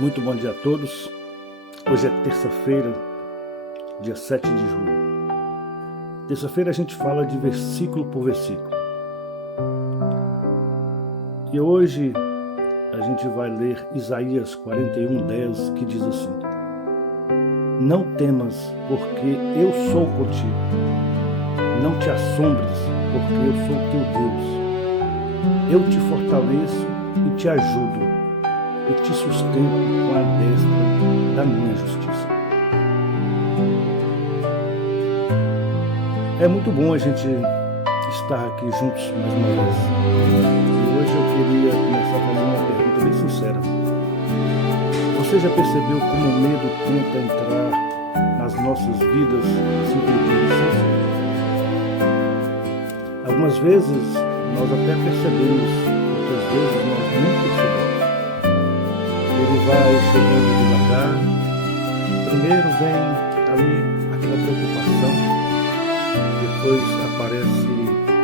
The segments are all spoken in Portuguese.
Muito bom dia a todos. Hoje é terça-feira, dia 7 de julho. Terça-feira a gente fala de versículo por versículo. E hoje a gente vai ler Isaías 41:10, que diz assim: Não temas, porque eu sou contigo. Não te assombres, porque eu sou teu Deus. Eu te fortaleço e te ajudo, e te sustento com a destra da minha justiça. É muito bom a gente estar aqui juntos mais uma vez. E hoje eu queria começar fazendo uma pergunta bem sincera. Você já percebeu como o medo tenta entrar nas nossas vidas sem pedir licença? Algumas vezes nós até percebemos, outras vezes nós não percebemos. Ele vai chegando devagar. Primeiro vem ali aquela preocupação, depois aparece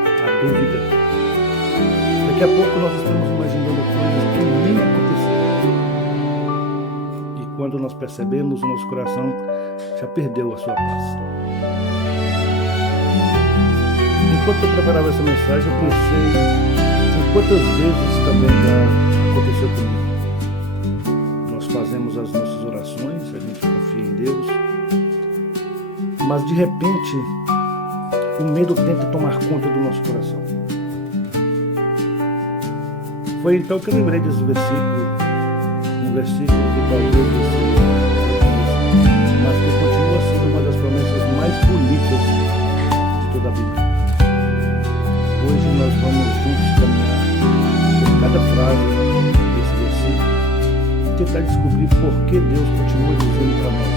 a dúvida. Daqui a pouco nós estamos imaginando coisas que nem aconteceram. E quando nós percebemos, o nosso coração já perdeu a sua paz. Enquanto eu preparava essa mensagem, eu pensei em quantas vezes também já aconteceu comigo. Fazemos as nossas orações, a gente confia em Deus, mas de repente o medo tenta tomar conta do nosso coração. Foi então que eu lembrei desse versículo, um versículo que talvez você conheça, mas que continua sendo uma das promessas mais bonitas de toda a Bíblia. Hoje nós vamos juntos caminhar por cada frase desse versículo, tentar descobrir por que Deus continua dizendo para nós: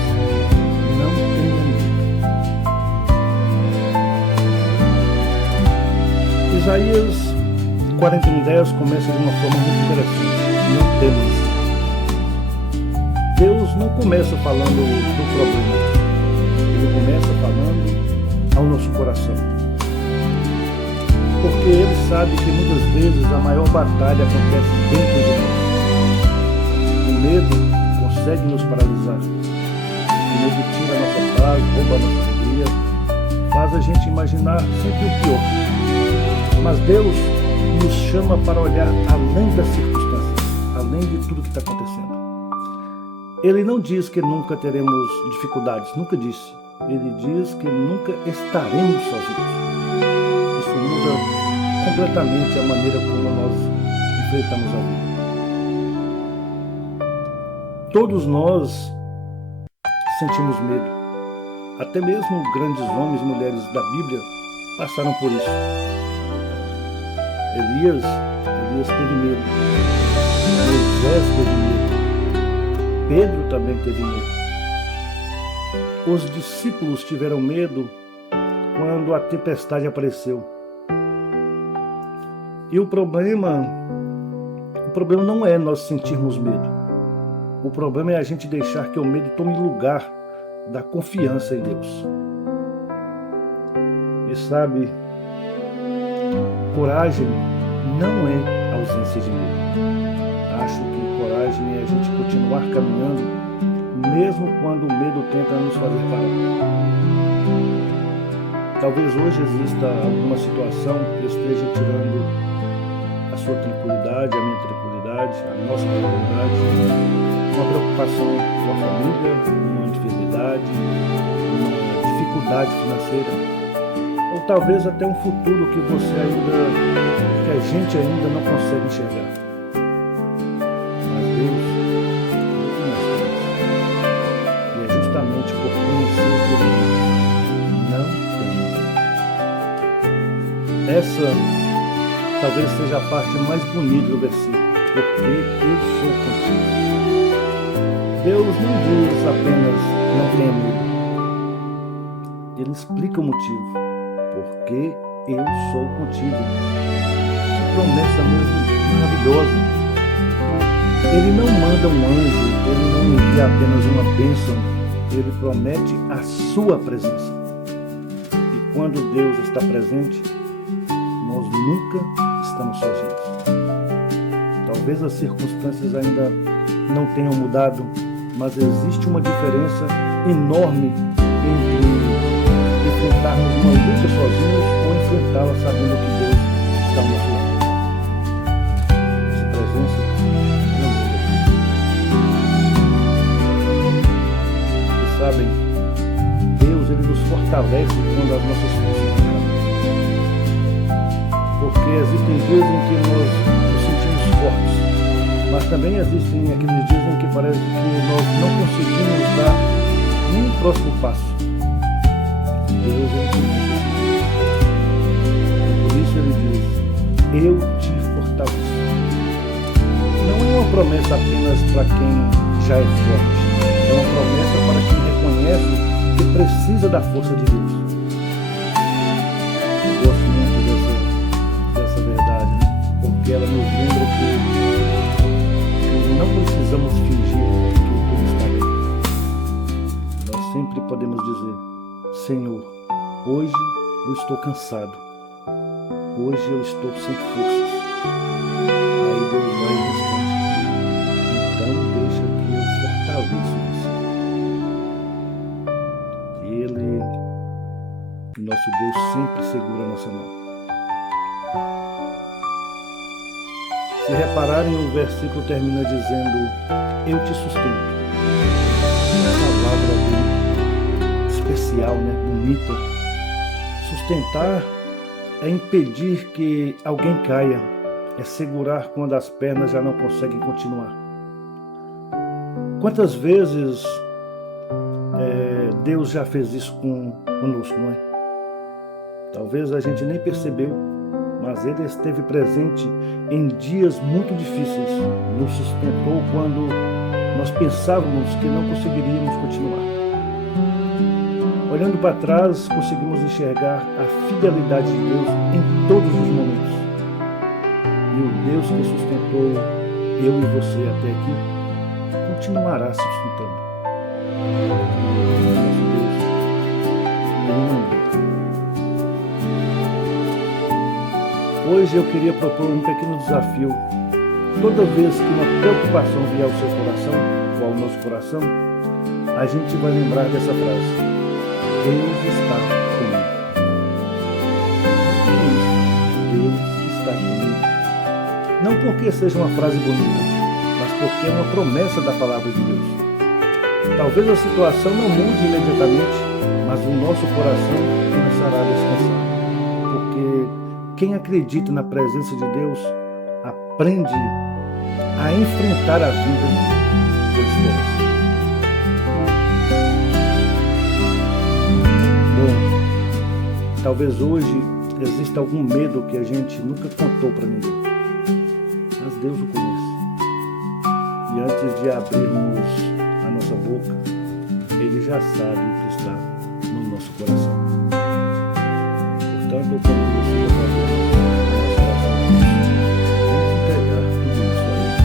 não tenha medo. Isaías 41:10 começa de uma forma muito interessante. Não temas. Deus não começa falando do problema. Ele começa falando ao nosso coração. Porque Ele sabe que muitas vezes a maior batalha acontece dentro de nós. O medo consegue nos paralisar. O medo tira a nossa paz, rouba a nossa alegria, faz a gente imaginar sempre o pior. Mas Deus nos chama para olhar além das circunstâncias, além de tudo que está acontecendo. Ele não diz que nunca teremos dificuldades, nunca disse. Ele diz que nunca estaremos sozinhos. Isso muda completamente a maneira como nós enfrentamos a vida. Todos nós sentimos medo. Até mesmo grandes homens e mulheres da Bíblia passaram por isso. Elias teve medo. Moisés teve medo. Pedro também teve medo. Os discípulos tiveram medo quando a tempestade apareceu. E o problema não é nós sentirmos medo. O problema é a gente deixar que o medo tome lugar da confiança em Deus. E sabe, coragem não é ausência de medo. Acho que coragem é a gente continuar caminhando, mesmo quando o medo tenta nos fazer parar. Talvez hoje exista alguma situação que esteja tirando a sua tranquilidade, a minha tranquilidade, a nossa tranquilidade. Uma preocupação com a família, uma enfermidade, uma dificuldade financeira, ou talvez até um futuro que a gente ainda não consegue enxergar. Mas Deus conhece. E é justamente por conhecer que Ele não tem. Essa talvez seja a parte mais bonita do versículo, porque eu sou contigo. Deus não diz apenas não tenha medo. Ele explica o motivo. Porque eu sou contigo. Que promessa mesmo maravilhosa. Ele não manda um anjo, ele não envia apenas uma bênção. Ele promete a sua presença. E quando Deus está presente, nós nunca estamos sozinhos. Talvez as circunstâncias ainda não tenham mudado, mas existe uma diferença enorme entre enfrentarmos uma luta sozinhos ou enfrentá-la sabendo que Deus está ao nosso lado. Essa presença não muda. E sabem, Deus ele nos fortalece quando as nossas forças acabam. Porque existem dias em que nós nos sentimos fortes, mas também existem aqueles dias em que parece que nós não conseguimos dar nem o próximo passo. Deus é infinito. Por isso ele diz: eu te fortaleço. Não é uma promessa apenas para quem já é forte. É uma promessa para quem reconhece que precisa da força de Deus. Eu gosto muito dessa verdade, né? Porque ela nos lembra que não precisamos fingir que tudo está bem. Nós sempre podemos dizer: Senhor, hoje eu estou cansado. Hoje eu estou sem forças. Aí Deus vai e responde: então deixa que eu fortaleça você. Ele, nosso Deus, sempre segura a nossa mão. Se repararem, o versículo termina dizendo: eu te sustento. Uma palavra bem especial, né? Bonita. Sustentar é impedir que alguém caia, é segurar quando as pernas já não conseguem continuar. Quantas vezes Deus já fez isso conosco, não é? Talvez a gente nem percebeu, mas Ele esteve presente em dias muito difíceis, nos sustentou quando nós pensávamos que não conseguiríamos continuar. Olhando para trás, conseguimos enxergar a fidelidade de Deus em todos os momentos. E o Deus que sustentou eu e você até aqui, continuará se sustentando. Nosso Deus, Ele não muda. Hoje eu queria propor um pequeno desafio. Toda vez que uma preocupação vier ao seu coração, ou ao nosso coração, a gente vai lembrar dessa frase: Deus está comigo. Deus está comigo. Não porque seja uma frase bonita, mas porque é uma promessa da palavra de Deus. Talvez a situação não mude imediatamente, mas o nosso coração começará a descansar. Porque quem acredita na presença de Deus aprende a enfrentar a vida com esperança. Bom, talvez hoje exista algum medo que a gente nunca contou para ninguém, mas Deus o conhece. E antes de abrirmos a nossa boca, Ele já sabe o que está no nosso coração. Portanto, eu convido você a fazer a nossa oração. Vamos entregar tudo isso a Ele.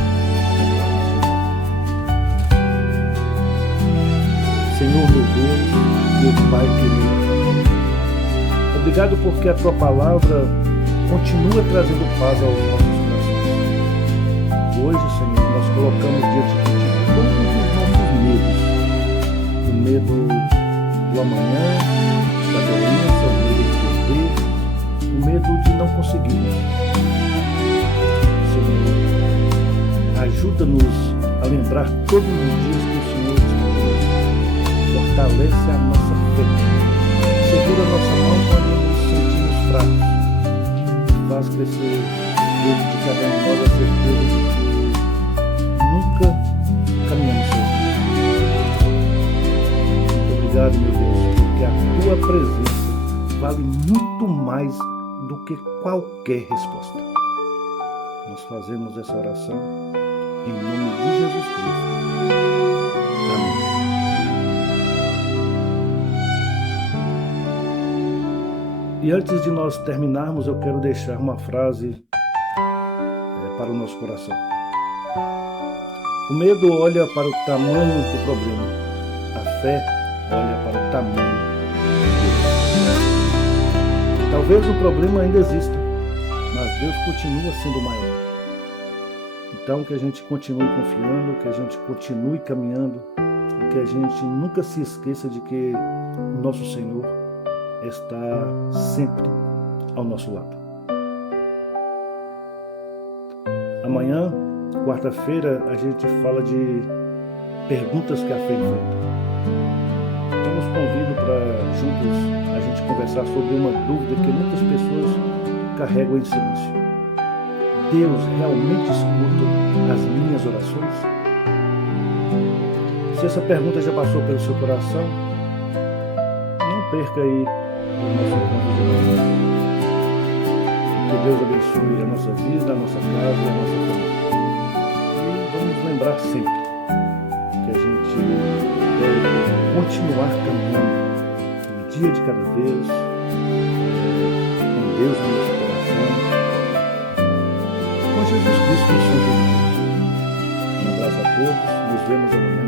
Senhor, meu Deus, meu Pai querido, obrigado porque a Tua palavra continua trazendo paz aos nossos corações. Hoje, Senhor, nós colocamos diante de Ti todos os nossos medos. O medo do amanhã, da doença, o medo de perder, o medo de não conseguirmos. Senhor, ajuda-nos a lembrar todos os dias que o Senhor está conosco. Fortalece a nossa fé. Segura a nossa mão quando nos sentimos fracos. Faz crescer dentro de cada um de nós a certeza de que nunca caminhamos sozinhos. Muito obrigado, meu Deus, porque a Tua presença vale muito mais do que qualquer resposta. Nós fazemos essa oração em nome de Jesus Cristo. Amém. E antes de nós terminarmos, eu quero deixar uma frase para o nosso coração. O medo olha para o tamanho do problema. A fé olha para o tamanho de Deus. Talvez o problema ainda exista, mas Deus continua sendo maior. Então, que a gente continue confiando, que a gente continue caminhando, e que a gente nunca se esqueça de que o nosso Senhor está sempre ao nosso lado. Amanhã, quarta-feira, a gente fala de perguntas que a fé enfrenta. Então, nos convido para juntos a gente conversar sobre uma dúvida que muitas pessoas carregam em silêncio. Deus realmente escuta as minhas orações? Se essa pergunta já passou pelo seu coração, não perca aí o nosso encontro de hoje. Que Deus abençoe a nossa vida, a nossa casa e a nossa família. E vamos lembrar sempre que a gente deve continuar caminhando um dia de cada vez, com Deus no nosso coração, com Jesus Cristo no centro de tudo. Um abraço a todos, nos vemos amanhã.